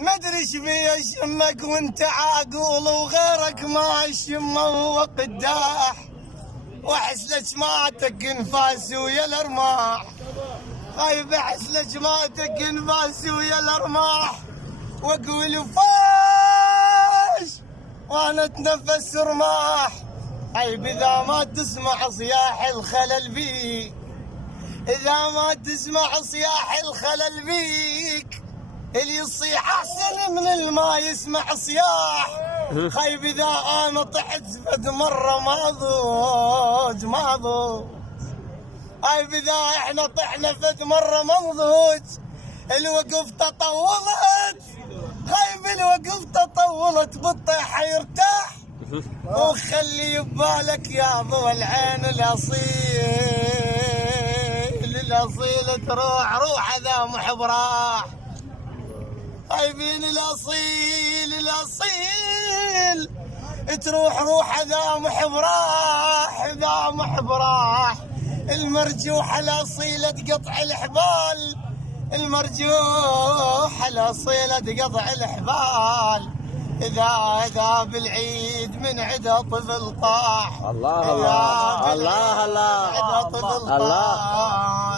مدري ايش بي اشمك وانت عاقول وغيرك ما يشمه وهو قداح، واحس لجماعتك انفاسي ويا الارماح، خايف احس لجماعتك انفاسي ويا الارماح، واقول فاش وانا اتنفس رماح. عيب اذا ما تسمع صياح الخلل بيك، اذا ما تسمع صياح الخلل بيك، اللي يصيح احسن من الما يسمع صياح. خايف اذا انا طحت فد مره ما ضوج. خايف اذا احنا طحنا فد مره ما نضوج. الوقفه طولت، خايف الوقفه طولت بالطيحه يرتاح. وخلي ببالك يا ضوء العين الاصيل تروح روح ذا محبراح. خايفين الاصيل تروح روح ذا محبراح. المرجوح الاصيل تقطع الحبال، المرجوح الاصيل تقطع الحبال. إذا بالعيد من عدا طفل طاح. الله الله الله الله عدا طفل طاح.